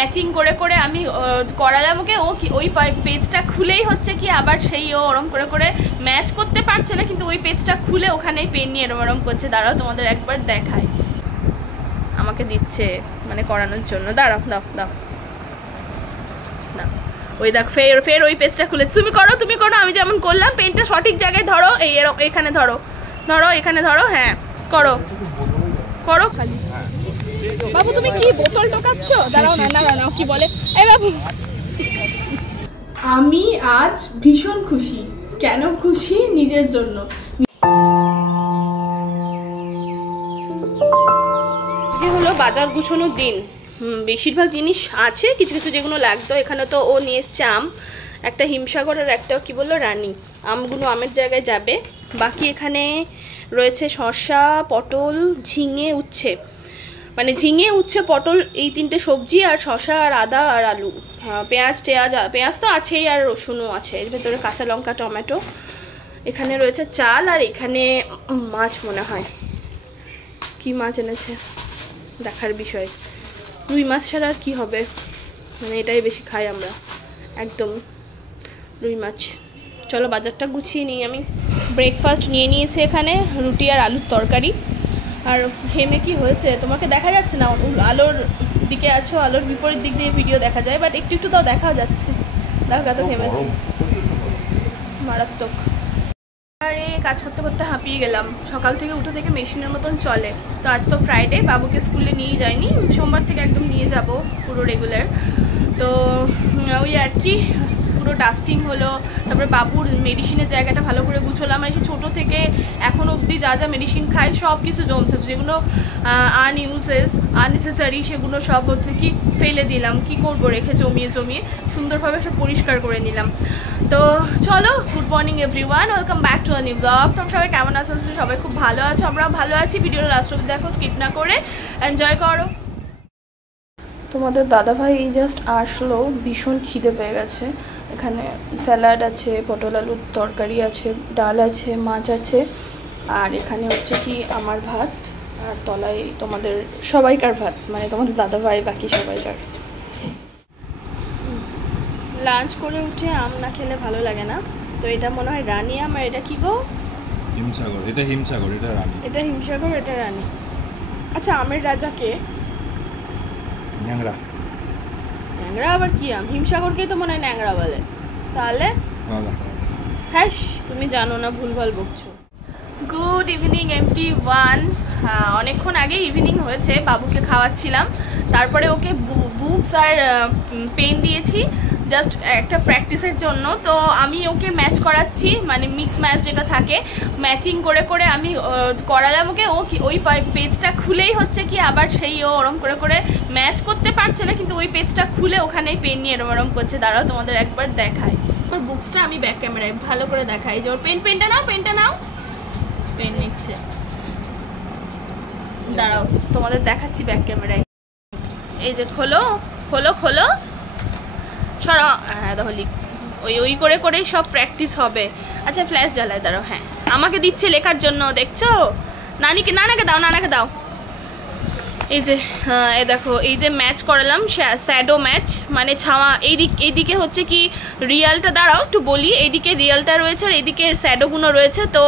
Matching করে করে আমি করালাম ওকে, ও কি ওই পেজটা খুলেই হচ্ছে কি আবার সেই ও ওরম করে করে ম্যাচ করতে পারছে না, কিন্তু ওই পেজটা খুলে ওখানেই পেন নিয়ে এরম এরম করছে। দাঁড়াও তোমাদের একবার দেখাই, আমাকে দিচ্ছে মানে করানোর জন্য। দাঁড়াও, দাও দাও না, ওই দেখ ফের ওই পেজটা খুলেছে। তুমি করো, তুমি করো, আমি যেমন করলাম। পেনটা সঠিক জায়গায় ধরো, এই এখানে ধরো, ধরো এখানে ধরো, হ্যাঁ করো করো। খালি বাবু তুমি কি বোতল টোকাচ্ছ? দাঁড়াও না, দাঁড়াও না, কি বলে এই বাবু। আমি আজ ভীষণ খুশি। কেন খুশি? নিজের জন্য। আজকে হলো বাজার গুছানোর দিন। বেশিরভাগ জিনিস আছে, কিছু কিছু যেগুলো লাগতো। এখানে তো ও নিয়ে এসছে আম, একটা হিমসাগর আর একটা কি বললো রানী। আমগুলো আমের জায়গায় যাবে। বাকি এখানে রয়েছে শসা, পটল, ঝিঙে, উচ্ছে, মানে ঝিঙে, উচ্ছে, পটল, এই তিনটে সবজি, আর শসা আর আদা আর আলু, পেঁয়াজ পেঁয়াজ তো আছেই, আর রসুনও আছে। এর ভেতরে কাঁচা লঙ্কা, টমেটো। এখানে রয়েছে চাল, আর এখানে মাছ মনে হয়। কি মাছ এনেছে দেখার বিষয়। রুই মাছ ছাড়া আর কী হবে, মানে এটাই বেশি খাই আমরা, একদম রুই মাছ। চলো বাজারটা গুছিয়ে নিই। আমি ব্রেকফাস্ট নিয়ে নিয়েছি এখানে, রুটি আর আলুর তরকারি। আর ঘেমে কি হয়েছে তোমাকে দেখা যাচ্ছে না, আলোর দিকে আছো, আলোর বিপরীত দিক দিয়ে ভিডিও দেখা যায়, বাট একটু একটু তাও দেখা যাচ্ছে। দেখো কত ঘেমেছি, মারাত্মক। আরে কাজ করতে করতে হাঁপিয়ে গেলাম। সকাল থেকে উঠে থেকে মেশিনের মতন চলে। তো আজ তো ফ্রাইডে, বাবুকে স্কুলে নিয়ে যাইনি, সোমবার থেকে একদম নিয়ে যাব পুরো রেগুলার। তো ওই আর কি, পুরো ডাস্টিং হলো, তারপরে বাবুর মেডিসিনের জায়গাটা ভালো করে গুছোলাম। আর সে ছোটো থেকে এখন অবধি যা যা মেডিসিন খায় সব কিছু জমছে, যেগুলো আননেসেসারি সেগুলো সব হচ্ছে কি ফেলে দিলাম। কি করব, রেখে জমিয়ে সুন্দরভাবে সব পরিষ্কার করে নিলাম। তো চলো, good morning everyone, welcome back to a new blog. তোমরা সবাই কেমন আছো? সবাই খুব ভালো আছো, আমরাও ভালো আছি। ভিডিওটা লাস্ট অবধি দেখো, স্কিপ না করে এনজয় করো। তোমাদের দাদাভাই এই জাস্ট আসলো, ভীষণ খিদে পেয়ে গেছে। এখানে স্যালাড আছে, পটল আলুর তরকারি আছে, ডাল আছে, মাছ আছে, আর এখানে হচ্ছে কি আমার ভাত, আর তলায় তোমাদের সবাইকার ভাত, মানে তোমাদের দাদাভাই বাকি সবাইকার। লাঞ্চ করে উঠে আম না খেলে ভালো লাগে না। তো এটা মনে হয় রানী আম, আর এটা কি গো? হিমসাগর। এটা হিমসাগর, এটা রানী। এটা হিমসাগর, এটা রানী। আচ্ছা, আমের রাজা কে? ন্যাংরা। ন্যাংরা আবার কি আম? হিমসাগরকেই তো মনে হয় ন্যাংরা বলে। তাহলে হ্যাঁ, তুমি জানো না, ভুলভাল বকছো। Good evening everyone. অনেকক্ষণ আগে ইভিনিং হয়েছে, বাবুকে খাওয়াচ্ছিলাম, তারপরে ওকে বুকস আর পেন দিয়েছি জাস্ট একটা প্র্যাকটিসের জন্য। তো আমি ওকে ম্যাচ করাচ্ছি, মানে মিক্স ম্যাচ যেটা থাকে, ম্যাচিং করে করে আমি করালাম ওকে। ও কি ওই পেজটা খুলেই হচ্ছে কি আবার সেই ও ওরম করে করে ম্যাচ করতে পারছে না, কিন্তু ওই পেজটা খুলে ওখানেই পেন নিয়ে এরম এরম করছে। দাঁড়াও তোমাদের একবার দেখাই, ওর বুকসটা আমি ব্যাক ক্যামেরায় ভালো করে দেখাই। যে ওর পেনটা নাও, পেনটা নাও, পেন নিচ্ছে। দাঁড়াও তোমাদের দেখাচ্ছি ব্যাক ক্যামেরায়। এই যে খোলো খোলো খোলো, সরা। হ্যাঁ তাহলে ওই করে করেই সব প্র্যাকটিস হবে। আচ্ছা ফ্ল্যাশ জ্বালায়, দাঁড়াও। হ্যাঁ আমাকে দিচ্ছে লেখার জন্য, দেখছো? নানিকে, নানাকে দাও, নানাকে দাও। এই যে হ্যাঁ, এই দেখো, এই যে ম্যাচ করালাম, শ্যাডো ম্যাচ, মানে ছাওয়া। এইদিকে হচ্ছে কি রিয়ালটা, দাঁড়াও একটু বলি, এইদিকে রিয়ালটা রয়েছে আর এইদিকে শ্যাডোগুলো রয়েছে। তো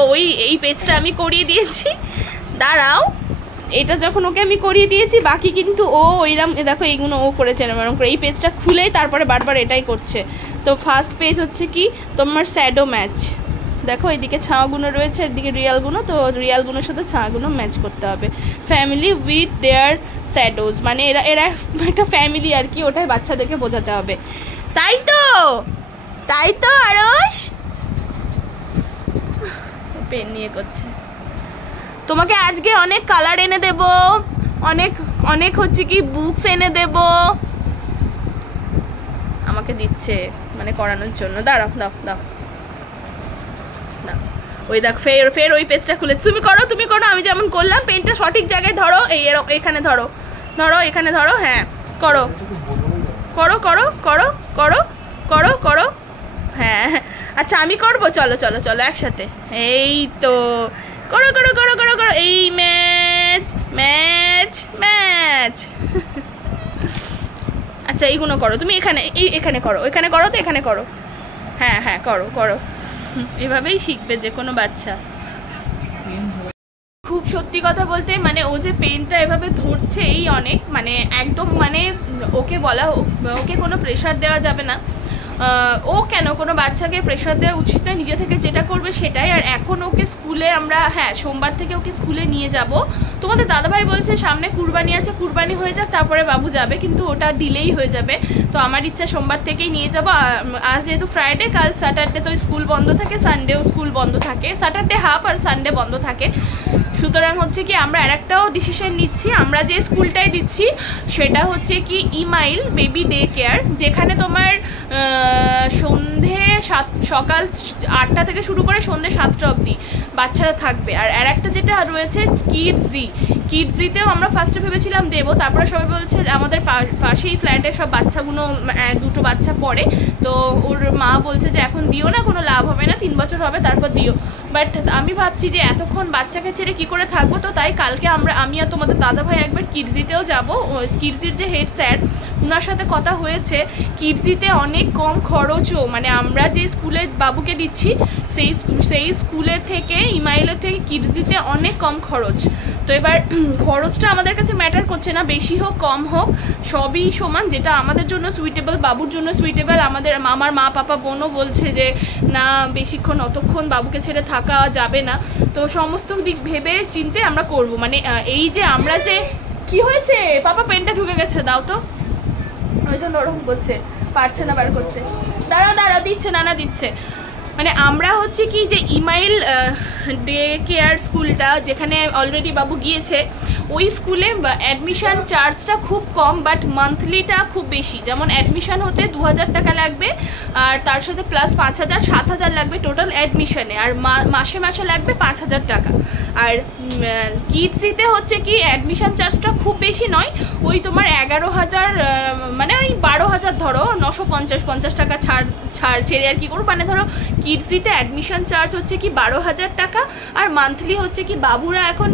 এই পেজটা আমি করিয়ে দিয়েছি। দাঁড়াও, এটা যখন ওকে আমি করিয়ে দিয়েছি, বাকি কিন্তু ও ওইরকম, দেখো এইগুলো ও করেছে এরকম করে। এই পেজটা খুলেই তারপরে বারবার এটাই করছে। তো ফার্স্ট পেজ হচ্ছে কি তোমার শ্যাডো ম্যাচ, দেখো এইদিকে ছাওয়াগুলো রয়েছে, এদিকে রিয়ালগুলো। তো রিয়ালগুলোর সাথে ছাওয়াগুলো ম্যাচ করতে হবে। ফ্যামিলি উইথ দেয়ার শ্যাডোজ, মানে এরা একটা ফ্যামিলি আর কি, ওটাই বাচ্চাদেরকে বোঝাতে হবে। তাই তো, তাই তো আরশ পেন নিয়ে করছে। তোমাকে আজকে অনেক কালার এনে দেব, অনেক অনেক হচ্ছে কি বুকস এনে দেব। আমাকে দিচ্ছে মানে করানোর জন্য। দাঁড়াও, দাও দাও দাও। ওই দেখ ফের ওই পেজটা খুলেছে। তুমি করো, তুমি করো, আমি যেমন করলাম। পেনটা সঠিক জায়গায় ধরো, এই এখানে ধরো, ধরো এখানে ধরো, হ্যাঁ করো করো করো করো করো করো করো। হ্যাঁ আচ্ছা আমি করবো, চলো চলো চলো একসাথে। এই তো করো করো করো করো করো। এই ম্যাচ ম্যাচ ম্যাচ। আচ্ছা এইগুলো করো তুমি, এখানে করো, এখানে করো, তো এখানে করো, হ্যাঁ হ্যাঁ করো করো, এভাবেই শিখবে যে কোনো বাচ্চা। খুব সত্যি কথা বলতে মানে ও যে পেনটা এভাবে ধরছে এই অনেক, মানে একদম মানে ওকে বলা, ওকে কোনো প্রেশার দেওয়া যাবে না। ও কেন কোনো বাচ্চাকে প্রেশার দেওয়া উচিত নয়, নিজে থেকে যেটা করবে সেটাই। আর এখন ওকে স্কুলে আমরা, হ্যাঁ সোমবার থেকে ওকে স্কুলে নিয়ে যাব। তোমাদের দাদাভাই বলছে সামনে কুরবানি আছে, কুরবানি হয়ে যাক তারপরে বাবু যাবে, কিন্তু ওটা ডিলেই হয়ে যাবে। তো আমার ইচ্ছা সোমবার থেকেই নিয়ে যাব। আজ যেহেতু ফ্রাইডে, কাল স্যাটারডে তো স্কুল বন্ধ থাকে, সানডেও স্কুল বন্ধ থাকে, স্যাটারডে হাফ আর সানডে বন্ধ থাকে। সুতরাং হচ্ছে কি আমরা আরেকটাও ডিসিশন নিচ্ছি, আমরা যে স্কুলটায় দিচ্ছি সেটা হচ্ছে কি ইমাইল বেবি ডে কেয়ার, যেখানে তোমার সন্ধে সকাল 8টা থেকে শুরু করে সন্ধে 7টা অবধি বাচ্চারা থাকবে। আর একটা যেটা রয়েছে কিডজিতেও আমরা ফার্স্টে ভেবেছিলাম দেবো, তারপরে সবাই বলছে আমাদের পাশেই ফ্ল্যাটে সব বাচ্চাগুলো, 2টো বাচ্চা পড়ে, তো ওর মা বলছে যে এখন দিও না, কোনো লাভ হবে না, 3 বছর হবে তারপর দিও। বাট আমি ভাবছি যে এতক্ষণ বাচ্চাকে ছেড়ে কি করে থাকবো, তো তাই কালকে আমি আর তোমাদের দাদাভাই একবার কিডজিতেও যাবো। কিডজির যে হেড স্যার ওনার সাথে কথা হয়েছে, কিডজিতে অনেক কম খরচও, মানে আমরা যে স্কুলে বাবুকে দিচ্ছি সেই স্কুলের থেকে, ইমাইলের থেকে কিডজিতে অনেক কম খরচ। তো এবার খরচটা আমাদের কাছে ম্যাটার করছে না, বেশি হোক কম হোক সবই সমান, যেটা আমাদের জন্য সুইটেবল, বাবুর জন্য সুইটেবল। আমার মা পাপা বোনও বলছে যে না বেশিক্ষণ অতক্ষণ বাবুকে ছেড়ে থাকা যাবে না, তো সমস্ত দিক ভেবে চিনতে আমরা করব। মানে এই যে আমরা যে কি হয়েছে, পাপা পেনটা ঢুকে গেছে, দাও তো, ওই জন্য ওরকম করছে, পারছে না বার করতে, দাঁড়া দিচ্ছে, নানা দিচ্ছে। মানে আমরা হচ্ছে কি যে ইমাইল ডে কেয়ার স্কুলটা যেখানে অলরেডি বাবু গিয়েছে, ওই স্কুলে অ্যাডমিশন চার্জটা খুব কম, বাট মান্থলিটা খুব বেশি। যেমন অ্যাডমিশন হতে 2000 টাকা লাগবে, আর তার সাথে প্লাস 5000, 7000 লাগবে টোটাল অ্যাডমিশনে, আর মাসে মাসে লাগবে 5000 টাকা। আর কিডসিতে হচ্ছে কি অ্যাডমিশন চার্জটা খুব বেশি নয়, ওই তোমার 11000, মানে ওই 12000 ধরো, 950 টাকা ছাড় ছেড়ে আর কি করবো, মানে ধরো কিডসিতে অ্যাডমিশন চার্জ হচ্ছে কি 12000 টাকা, আর মান্থলি হচ্ছে কি বাবুরা এখন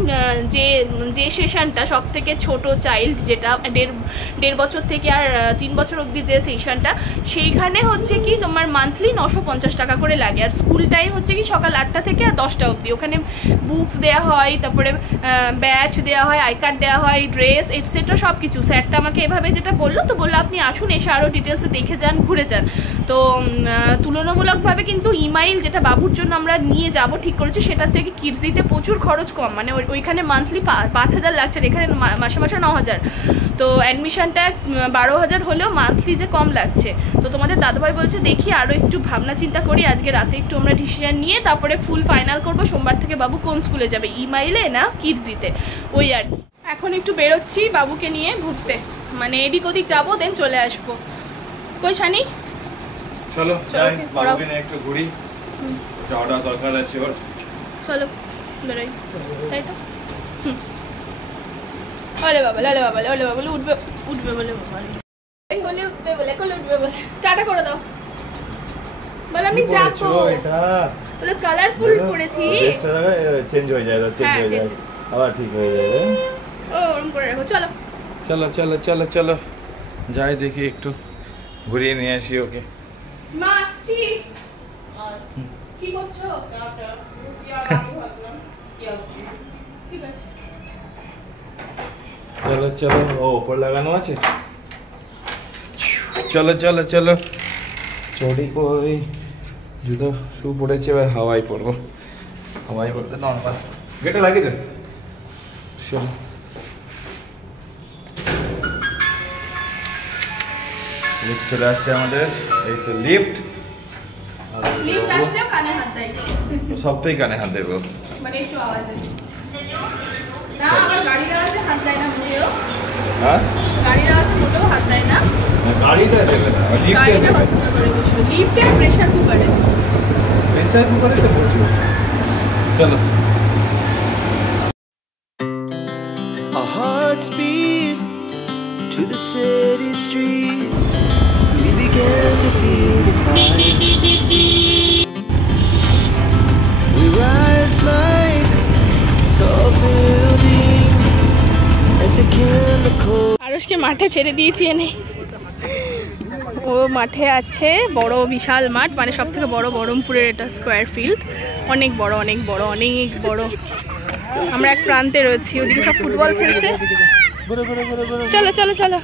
যে সেশনটা সব থেকে ছোট চাইল্ড, যেটা 1.5 বছর থেকে আর 3 বছর অবধি যে সেশনটা, সেইখানে হচ্ছে কি তোমার মান্থলি 950 টাকা করে লাগে। আর স্কুল টাইম হচ্ছে কি সকাল 8টা থেকে আর 10টা অবধি, ওখানে বুকস দেওয়া হয়, তারপরে ব্যাচ দেওয়া হয়, আই কার্ড দেওয়া হয়, ড্রেস এটসেট্রা সব কিছু। স্যারটা আমাকে এভাবে যেটা বললো, তো বললো আপনি আসুন, এসে আরও ডিটেলসে দেখে যান, ঘুরে যান। তো তুলনামূলকভাবে কিন্তু ইমাইল যেটা বাবুর জন্য আমরা নিয়ে যাব ঠিক করেছি, সেটার থেকে কিডসিতে প্রচুর খরচ কম, মানে ওইখানে মান্থলি 5000 লাগছে, এখানে মাসে মাসে 9000। তো অ্যাডমিশনটা 12000 হলেও মান্থলি যে কম লাগছে। তো তোমাদের দাদাভাই বলছে দেখি আরও একটু ভাবনা চিন্তা করি, আজকে রাতে একটু আমরা ডিসিশন নিয়ে তারপরে ফুল ফাইনাল করবো সোমবার থেকে বাবু কোন স্কুলে যাবে, ইমাইলে না কিডসিতে, ওই আর কি। এখন একটু বেরোচ্ছি বাবুকে নিয়ে ঘুরতে, মানে এদিক ওদিক যাবো, দেন চলে আসবো। কই শানি, চলো যাই, বাবুকে নিয়ে একটু ঘুরি, যাওয়াটা দরকার আছে ওর। চলো বেরোই, তাই তো। ওলে বাবা, ওলে বাবা, ওলে বাবা, উঠবে বলে বাবা, কোলে উঠবে বলে, কোলে উঠবে বলে, টাটা করে দাও বলে, আমি যাবো। এটা বলে কালারফুল পড়েছি, এটা চেঞ্জ হয়ে যায়, চেঞ্জ হয়ে যায়, আবার ঠিক হয়ে যাবে। ও ওরকম করে রাখো, চলো চলো চলো চলো চলো যাই, দেখি একটু ঘুরিয়ে নিয়ে আসি ওকে। মা আসছি, কি করছো? ঠিক আছে চলো চলো, ও উপর লাগানো আছে, চলো চলো চলো। চড়ি কই, জুতো শু পড়েছে, এবার হাওয়াই পড়বো, হাওয়াই পড়তে নর্মাল গেটে লাগিয়ে দেন। চলো লিফট চলে আসছে আমাদের, এই তো লিফট। লিফট আসলেও কানে হাত দেয়, সবটাই কানে হাত দেবো, মানে একটু আওয়াজে না, আমার গাড়ির আওয়াজে হাত দেয় না মোটেও। হ্যাঁ গাড়ির আওয়াজে মোটেও হাত দেয় না, গাড়িটা দেবে না, লিফটে গাড়িটা দেবে। পছন্দ করে বসে, লিফটে আর প্রেসার কুকারে, প্রেসার কুকারে তো প্রচুর। চলো। Our hearts beat to the city streets. We began to feel the fire. We rise like tall buildings as the chemical. আরশকে মাঠে ছেড়ে দিয়েছি এনে, ও মাঠে আছে, বড় বিশাল মাঠ, মানে সব থেকে বড় বহরমপুরের এটা স্কোয়ার ফিল্ড, অনেক বড় অনেক বড় অনেক বড়। আমরা এক প্রান্তে রয়েছি, ওদিকে সব ফুটবল খেলছে। চলো চলো চলো।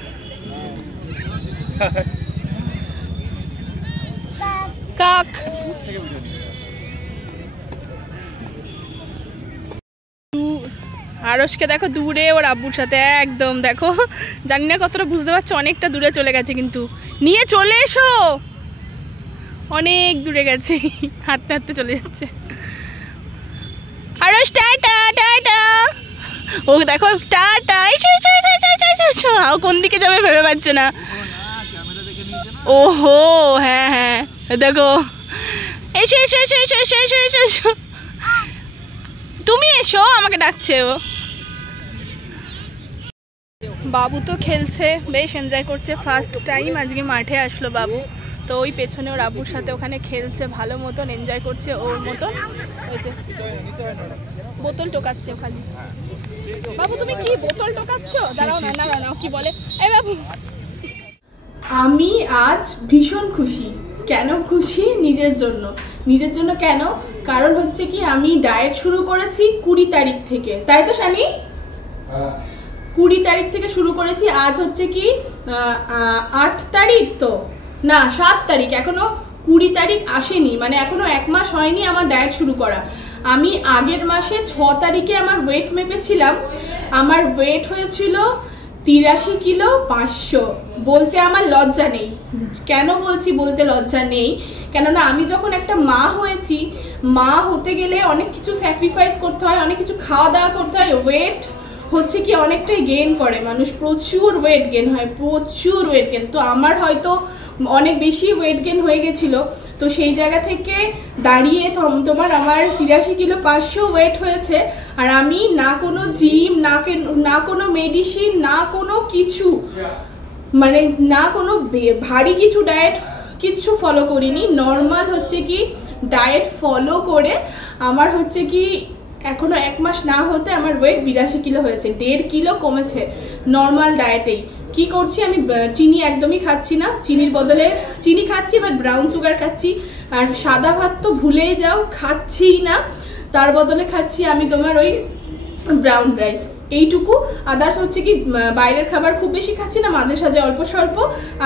কাক আরশকে দেখো দূরে ওর আব্বুর সাথে একদম, দেখো জানি না কতটা বুঝতে পারছো, অনেকটা দূরে চলে গেছে, কিন্তু নিয়ে চলে এসো, অনেক দূরে গেছে, হাঁটতে হাঁটতে চলে যাচ্ছে। আরশ টাটা টাটা, ও দেখো টাটা, ও কোন দিকে যাবে ভেবে পাচ্ছে না। ওহো হ্যাঁ হ্যাঁ দেখো, এসো এসো এসো এসো এসো এসো এসো এসো, তুমি এসো, আমাকে ডাকছে ও। বাবু তো খেলছে, বেশ এনজয় করছে, ফার্স্ট টাইম আজকে মাঠে আসলো বাবু, তো ওই পেছনে ওর আব্বুর সাথে ওখানে খেলছে, ভালো মতন এনজয় করছে ওর মতন। ওই যে বোতল টোকাচ্ছে ওখানে। বাবু তুমি কি বোতল টোকাচ্ছ? দাঁড়াও না দাঁড়াও না, কি বলে এই বাবু। আমি আজ ভীষণ খুশি। কেন খুশি? নিজের জন্য। নিজের জন্য কেন? কারণ হচ্ছে কি আমি ডায়েট শুরু করেছি 20 তারিখ থেকে, তাই তো শানি? 20 তারিখ থেকে শুরু করেছি, আজ হচ্ছে কি 8 তারিখ, তো না 7 তারিখ, এখনো 20 তারিখ আসেনি, মানে এখনো 1 মাস হয়নি আমার ডায়েট শুরু করা। আমি আগের মাসে 6 তারিখে আমার ওয়েট মেপেছিলাম, আমার ওয়েট হয়েছিল 83 কিলো 500। বলতে আমার লজ্জা নেই। কেন বলছি বলতে লজ্জা নেই? কেননা আমি যখন একটা মা হয়েছি, মা হতে গেলে অনেক কিছু স্যাক্রিফাইস করতে হয়, অনেক কিছু খাওয়া দাওয়া করতে হয়, ওয়েট হচ্ছে কি অনেকটাই গেইন করে মানুষ, প্রচুর ওয়েট গেইন হয়, প্রচুর ওয়েট গেইন। তো আমার হয়তো অনেক বেশি ওয়েট গেইন হয়ে গেছিলো, তো সেই জায়গা থেকে দাঁড়িয়ে তোমার আমার 83 কিলো 500 ওয়েট হয়েছে। আর আমি না কোনো জিম, না কোনো মেডিসিন, না কোনো কিছু, মানে না কোনো ভারী কিছু ডায়েট কিচ্ছু ফলো করিনি। নর্মাল হচ্ছে কি ডায়েট ফলো করে আমার হচ্ছে কি এখনো 1 মাস না হতে আমার ওয়েট 82 কিলো হয়েছে, 1.5 কিলো কমেছে নর্মাল ডায়েটেই। কি করছি আমি? চিনি একদমই খাচ্ছি না, চিনির বদলে চিনি খাচ্ছি বাট ব্রাউন সুগার খাচ্ছি, আর সাদা ভাত তো ভুলেই যাও, খাচ্ছিই না, তার বদলে খাচ্ছি আমি তোমার ওই ব্রাউন রাইস, এইটুকু। আদার্স হচ্ছে কি বাইরের খাবার খুব বেশি খাচ্ছি না, মাঝে সাঝে অল্প স্বল্প।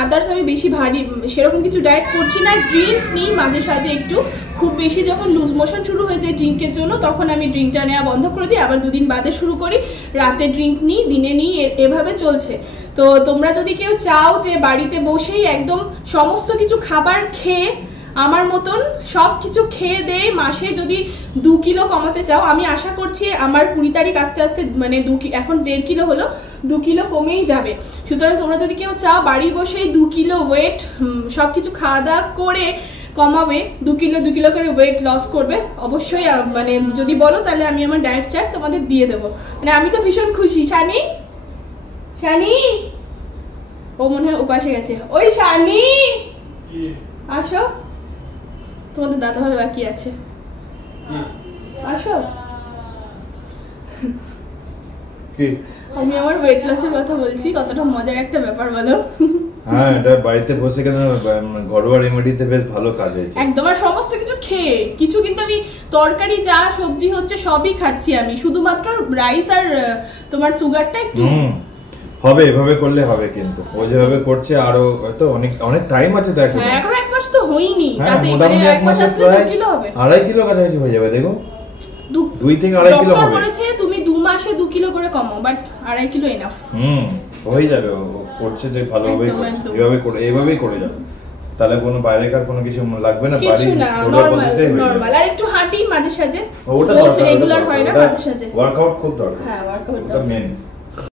আদার্স আমি বেশি ভারী সেরকম কিছু ডায়েট করছি না। ড্রিঙ্ক নিই মাঝে সাঝে একটু, খুব বেশি যখন লুজ মোশন শুরু হয়ে যায় ড্রিঙ্কের জন্য, তখন আমি ড্রিঙ্কটা নেওয়া বন্ধ করে দিই, আবার 2 দিন বাদে শুরু করি। রাতে ড্রিঙ্ক নিই, দিনে নিই, এভাবে চলছে। তো তোমরা যদি কেউ চাও যে বাড়িতে বসেই একদম সমস্ত কিছু খাবার খেয়ে আমার মতন সব কিছু খেয়ে দিয়ে মাসে যদি 2 কিলো কমাতে চাও, আমি আশা করছি আমার 20 তারিখ আস্তে আস্তে, মানে এখন 1.5 কিলো হলো, 2 কিলো কমেই যাবে। সুতরাং তোমরা যদি কেউ চাও বাড়ি বসেই 2 কিলো ওয়েট সব কিছু খাওয়া দাওয়া করে কমাবে, 2 কিলো করে ওয়েট লস করবে, অবশ্যই মানে যদি বলো তাহলে আমি আমার ডায়েট চার্ট তোমাদের দিয়ে দেবো। মানে আমি তো ভীষণ খুশি। শানি শানি ও মনে হয় উপাসে গেছে। ওই শানি আসো, তোমাদের দাদা ভাই বাকি আছে, আসো। আমি আমার ওয়েট লসের কথা বলছি, কতটা মজার একটা ব্যাপার বলো। হ্যাঁ, এটা বাড়িতে বসে কেন ঘরোয়া রেমেডিতে বেশ ভালো কাজ হয়েছে একদম। আর সমস্ত কিছু খেয়ে কিছু, কিন্তু আমি তরকারি যা সবজি হচ্ছে সবই খাচ্ছি আমি, শুধুমাত্র রাইস আর তোমার সুগারটা একটু হবে, এভাবে করলে হবে। কিন্তু ও যেভাবে করছে আরো হয়তো অনেক টাইম আছে, দেখো এখন 1 মাস তো হয়নি, তাতে মোটামুটি 1 মাস আসলে 2 কিলো হবে, 2.5 কিলো কাছাকাছি হয়ে যাবে। দেখো 2 থেকে 2.5 কিলো হবে। বলেছে তুমি 2 মাসে 2 কিলো করে কমাও, বাট 2.5 কিলো এনাফ। হয়ে যাবে, ও করছে যে ভালোভাবেই করছে, এভাবেই করে যাবে, তাহলে কোনো বাইরেকার কোনো কিছু লাগবে না, কিছু না, নরমাল। আর একটু হাঁটি মাঝে সাঝে, ওটা রেগুলার হয় না, মাঝে সাঝে ওয়ার্কআউট খুব দরকার। হ্যাঁ, ওয়ার্কআউট ওটা মেন।